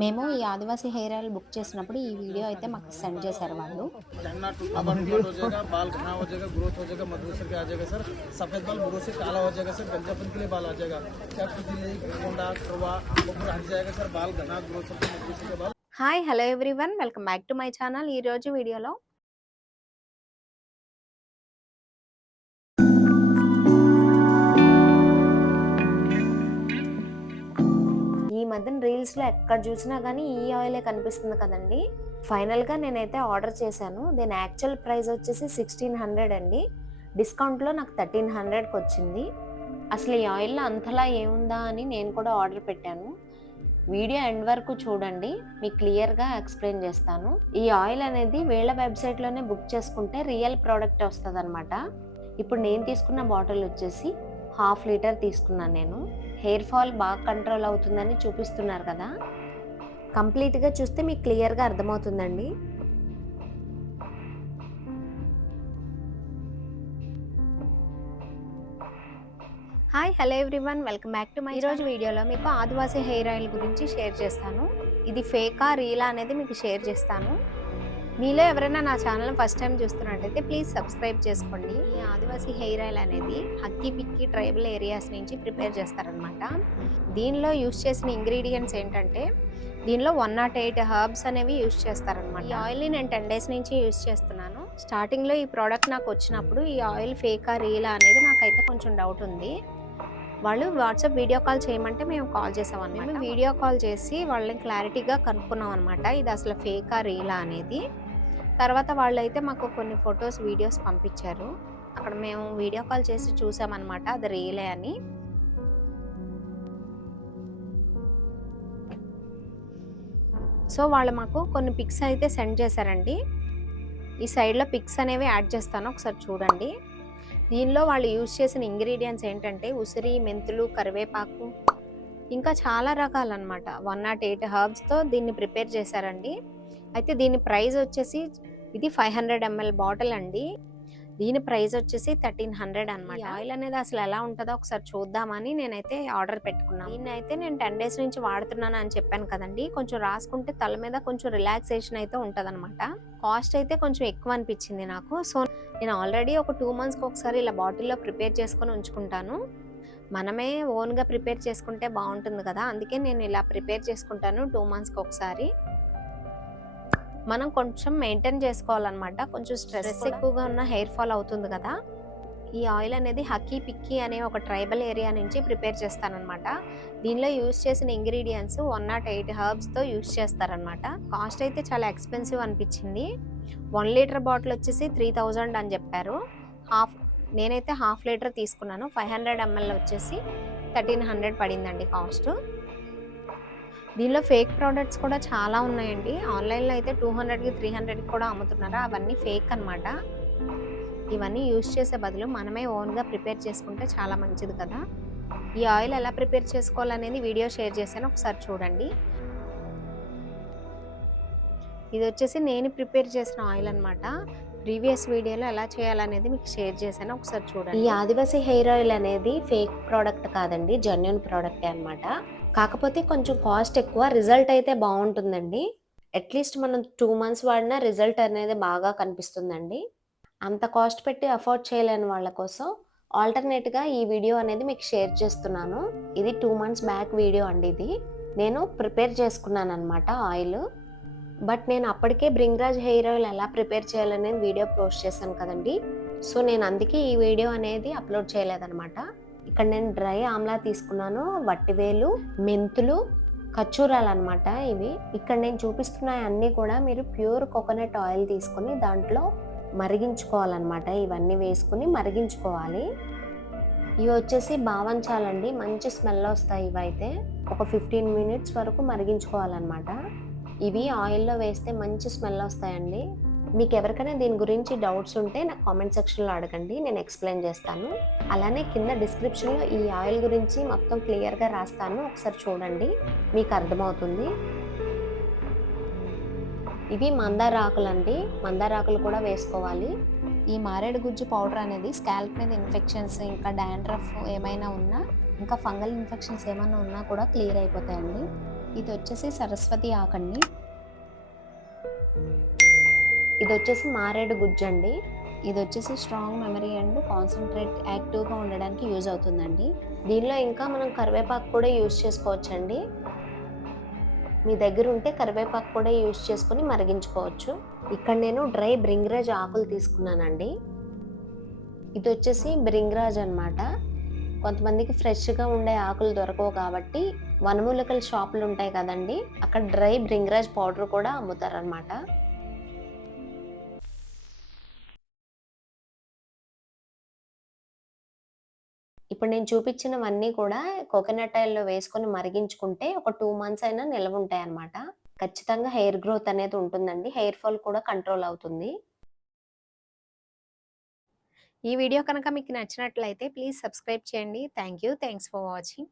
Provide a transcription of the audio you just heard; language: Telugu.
మేము ఈ ఆదివాసీ హెయిర్ ఆయిల్ బుక్ చేసినప్పుడు ఈ వీడియో అయితే మాకు సెండ్ చేశారు వాళ్ళు. झरना टूटना बंद हो जाएगा, बाल घना हो जाएगा, ग्रोथ हो जाएगा, मधुर के आ जाएगा सर। सफेद बाल बुरों से काला हो जाएगा सर। गंजापन के लिए बाल आ जाएगा। क्या खुजली, कोंडा, करवा वो पूरा हट जाएगा सर। बाल घना ग्रोथ होकर मधुर के बाल। Hi hello everyone, welcome back to my channel. ఈ రోజు వీడియోలో ఈ మధ్యన రీల్స్లో ఎక్కడ చూసినా కానీ ఈ ఆయిలే కనిపిస్తుంది కదండి. ఫైనల్గా నేనైతే ఆర్డర్ చేశాను. దీని యాక్చువల్ ప్రైస్ వచ్చేసి 1600 అండి. డిస్కౌంట్లో నాకు 1300కి వచ్చింది. అసలు ఈ ఆయిల్లో అంతలా ఏముందా అని నేను కూడా ఆర్డర్ పెట్టాను. వీడియో ఎండ్ వరకు చూడండి, మీకు క్లియర్గా ఎక్స్ప్లెయిన్ చేస్తాను. ఈ ఆయిల్ అనేది వీళ్ళ వెబ్సైట్లోనే బుక్ చేసుకుంటే రియల్ ప్రోడక్ట్ వస్తుంది అనమాట. ఇప్పుడు నేను తీసుకున్న బాటిల్ వచ్చేసి 1/2 లీటర్ తీసుకున్నాను నేను. హెయిర్ ఫాల్ బాగా కంట్రోల్ అవుతుందని చూపిస్తున్నారు కదా, కంప్లీట్గా చూస్తే మీకు క్లియర్గా అర్థమవుతుందండి. Hi hello everyone, welcome back to my. ఈరోజు వీడియోలో మీకు ఆదివాసీ హెయిర్ ఆయిల్ గురించి షేర్ చేస్తాను. ఇది ఫేకా రీలా అనేది మీకు షేర్ చేస్తాను. మీలో ఎవరైనా నా ఛానల్ ఫస్ట్ టైం చూస్తున్నట్టయితే ప్లీజ్ సబ్స్క్రైబ్ చేసుకోండి. ఈ ఆదివాసీ హెయిర్ ఆయిల్ అనేది హక్కీ పిక్కి ట్రైబల్ ఏరియాస్ నుంచి ప్రిపేర్ చేస్తారనమాట. దీనిలో యూస్ చేసిన ఇంగ్రీడియంట్స్ ఏంటంటే, దీనిలో 108 హర్బ్స్ అనేవి యూస్ చేస్తారనమాట. ఈ ఆయిల్ని నేను 10 డేస్ నుంచి యూస్ చేస్తున్నాను. స్టార్టింగ్లో ఈ ప్రోడక్ట్ నాకు వచ్చినప్పుడు ఈ ఆయిల్ ఫేకా రీలా అనేది నాకైతే కొంచెం డౌట్ ఉంది. వాళ్ళు వాట్సాప్ వీడియో కాల్ చేయమంటే మేము కాల్ చేసామన్నమాట. మేము వీడియో కాల్ చేసి వాళ్ళని క్లారిటీగా కనుక్కున్నాం అనమాట, ఇది అసలు ఫేకా రీలా అనేది. తర్వాత వాళ్ళు అయితే మాకు కొన్ని ఫొటోస్ వీడియోస్ పంపించారు. అక్కడ మేము వీడియో కాల్ చేసి చూసామన్నమాట, అది రియలే అని. సో వాళ్ళు మాకు కొన్ని పిక్స్ అయితే సెండ్ చేశారండి. ఈ సైడ్లో పిక్స్ అనేవి యాడ్ చేస్తాను, ఒకసారి చూడండి. దీనిలో వాళ్ళు యూజ్ చేసిన ఇంగ్రీడియంట్స్ ఏంటంటే ఉసిరి, మెంతులు, కరివేపాకు, ఇంకా చాలా రకాలన్నమాట. 108 హర్బ్స్తో దీన్ని ప్రిపేర్ చేశారండి. అయితే దీని ప్రైస్ వచ్చేసి, ఇది 500 ml బాటిల్ అండి. దీని ప్రైస్ వచ్చేసి 1300 అనమాట. ఆయిల్ అనేది అసలు ఎలా ఉంటుందో ఒకసారి చూద్దామని నేనైతే ఆర్డర్ పెట్టుకున్నాను. దీన్ని అయితే నేను 10 డేస్ నుంచి వాడుతున్నాను అని చెప్పాను కదండి. కొంచెం రాసుకుంటే తల మీద కొంచెం రిలాక్సేషన్ అయితే ఉంటుంది అనమాట. కాస్ట్ అయితే కొంచెం ఎక్కువ అనిపించింది నాకు. సో నేను ఆల్రెడీ ఒక 2 మంత్స్కి ఒకసారి ఇలా బాటిల్లో ప్రిపేర్ చేసుకొని ఉంచుకుంటాను. మనమే ఓన్గా ప్రిపేర్ చేసుకుంటే బాగుంటుంది కదా, అందుకే నేను ఇలా ప్రిపేర్ చేసుకుంటాను 2 మంత్స్కి ఒకసారి. మనం కొంచెం మెయింటైన్ చేసుకోవాలన్నమాట. కొంచెం స్ట్రెస్ ఎక్కువగా ఉన్న హెయిర్ ఫాల్ అవుతుంది కదా. ఈ ఆయిల్ అనేది హక్కీ పిక్కి అనే ఒక ట్రైబల్ ఏరియా నుంచి ప్రిపేర్ చేస్తానన్నమాట. దీనిలో యూజ్ చేసిన ఇంగ్రీడియంట్స్ 108 హర్బ్స్తో యూజ్ చేస్తారనమాట. కాస్ట్ అయితే చాలా ఎక్స్పెన్సివ్ అనిపించింది. 1 లీటర్ బాటిల్ వచ్చేసి 3000 అని చెప్పారు. నేనైతే 1/2 లీటర్ తీసుకున్నాను. 500 ml వచ్చేసి 1300 పడిందండి కాస్ట్. దీనిలో ఫేక్ ప్రోడక్ట్స్ కూడా చాలా ఉన్నాయండి. ఆన్లైన్లో అయితే 200కి 300కి కూడా అమ్ముతున్నారు. అవన్నీ ఫేక్ అనమాట. ఇవన్నీ యూజ్ చేసే బదులు మనమే ఓన్గా ప్రిపేర్ చేసుకుంటే చాలా మంచిది కదా. ఈ ఆయిల్ ఎలా ప్రిపేర్ చేసుకోవాలనేది వీడియో షేర్ చేశాను, ఒకసారి చూడండి. ఇది వచ్చేసి నేను ప్రిపేర్ చేసిన ఆయిల్ అనమాట. ప్రీవియస్ వీడియోలో ఎలా చేయాలనేది మీకు షేర్ చేశాను, ఒకసారి చూడండి. ఈ ఆదివాసీ హెయిర్ ఆయిల్ అనేది ఫేక్ ప్రోడక్ట్ కాదండి, జెన్యూన్ ప్రోడక్టే అనమాట. కాకపోతే కొంచెం కాస్ట్ ఎక్కువ, రిజల్ట్ అయితే బాగుంటుందండి. అట్లీస్ట్ మనం 2 మంత్స్ వాడినా రిజల్ట్ అనేది బాగా కనిపిస్తుందండి. అంత కాస్ట్ పెట్టి అఫోర్డ్ చేయలేని వాళ్ళ కోసం ఆల్టర్నేట్గా ఈ వీడియో అనేది మీకు షేర్ చేస్తున్నాను. ఇది 2 మంత్స్ బ్యాక్ వీడియో అండి. ఇది నేను ప్రిపేర్ చేసుకున్నాను అనమాట ఆయిల్. బట్ నేను అప్పటికే బ్రింగ్రాజ్ హెయిర్ ఆయిల్ ఎలా ప్రిపేర్ చేయాలనేది వీడియో పోస్ట్ చేశాను కదండి. సో నేను అందుకే ఈ వీడియో అనేది అప్లోడ్ చేయలేదన్నమాట. ఇక్కడ నేను డ్రై ఆమ్లా తీసుకున్నాను, వట్టివేలు, మెంతులు, ఖర్జూరాలు అనమాట ఇవి. ఇక్కడ నేను చూపిస్తున్న అన్నీ కూడా మీరు ప్యూర్ కోకోనట్ ఆయిల్ తీసుకొని దాంట్లో మరిగించుకోవాలన్నమాట. ఇవన్నీ వేసుకుని మరిగించుకోవాలి. ఇవి వచ్చేసి బావంచాలండి, మంచి స్మెల్ వస్తాయి. ఇవైతే ఒక 15 మినిట్స్ వరకు మరిగించుకోవాలన్నమాట. ఇవి ఆయిల్లో వేస్తే మంచి స్మెల్ వస్తాయండి. మీకు ఎవరికైనా దీని గురించి డౌట్స్ ఉంటే నాకు కామెంట్ సెక్షన్లో అడగండి, నేను ఎక్స్ప్లెయిన్ చేస్తాను. అలానే కింద డిస్క్రిప్షన్లో ఈ ఆయిల్ గురించి మొత్తం క్లియర్గా రాస్తాను, ఒకసారి చూడండి, మీకు అర్థమవుతుంది. ఇవి మందార ఆకులండి, మందార ఆకులు కూడా వేసుకోవాలి. ఈ మారేడు గుజ్జు పౌడర్ అనేది స్కాల్ప్ మీద ఇన్ఫెక్షన్స్, ఇంకా డాండ్రఫ్ ఏమైనా ఉన్నా, ఇంకా ఫంగల్ ఇన్ఫెక్షన్స్ ఏమైనా ఉన్నా కూడా క్లియర్ అయిపోతాయండి. ఇది వచ్చేసి సరస్వతి ఆకండి. ఇది వచ్చేసి మారేడు గుజ్జండి. ఇది వచ్చేసి స్ట్రాంగ్ మెమరీ అండ్ కాన్సంట్రేట్ యాక్టివ్గా ఉండడానికి యూజ్ అవుతుందండి. దీనిలో ఇంకా మనం కరివేపాకు కూడా యూజ్ చేసుకోవచ్చండి. మీ దగ్గర ఉంటే కరివేపాకు కూడా యూజ్ చేసుకొని మరిగించుకోవచ్చు. ఇక్కడ నేను డ్రై బ్రింగ్రాజ్ ఆకులు తీసుకున్నానండి. ఇది వచ్చేసి బ్రింగ్రాజ్ అనమాట. కొంతమందికి ఫ్రెష్గా ఉండే ఆకులు దొరకవు కాబట్టి వనమూలికల షాపులు ఉంటాయి కదండి, అక్కడ డ్రై బ్రింగ్రాజ్ పౌడర్ కూడా అమ్ముతారనమాట. ఇప్పుడు నేను చూపించినవన్నీ కూడా కోకోనట్ ఆయిల్‌లో వేసుకొని మరిగించుకుంటే ఒక 2 మంత్స్ అయినా నిలవ ఉంటాయన్నమాట. ఖచ్చితంగా హెయిర్ గ్రోత్ అనేది ఉంటుందండి. హెయిర్ ఫాల్ కూడా కంట్రోల్ అవుతుంది. ఈ వీడియో కనుక మీకు నచ్చినట్లయితే ప్లీజ్ సబ్స్క్రైబ్ చేయండి. Thank you. Thanks for watching.